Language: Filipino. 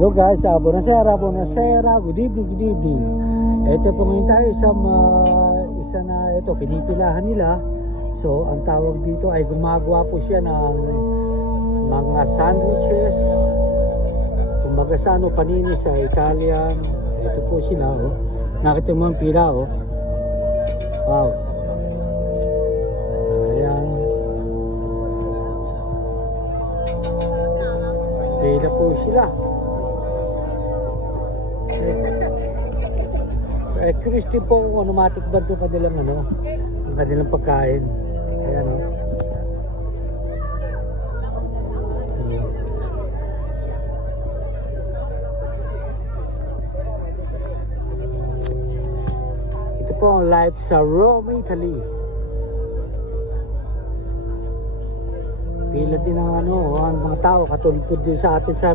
Hello guys, buonasera, good evening. Ito po ngayon tayo sa isa na ito, pinipilahan nila. So, ang tawag dito ay gumagawa po siya ng mga sandwiches. Kumbaga sa panini sa Italian. Ito po sila, oh. Nakita mo ang pila, oh. Wow. Ayan. Pila po sila. Christy po kung automatic ba ito kanilang ang kanilang pagkain. Ayan, o. Ito po ang live sa Rome, Italy. Pila din ang ang mga tao katulad po din sa atin sa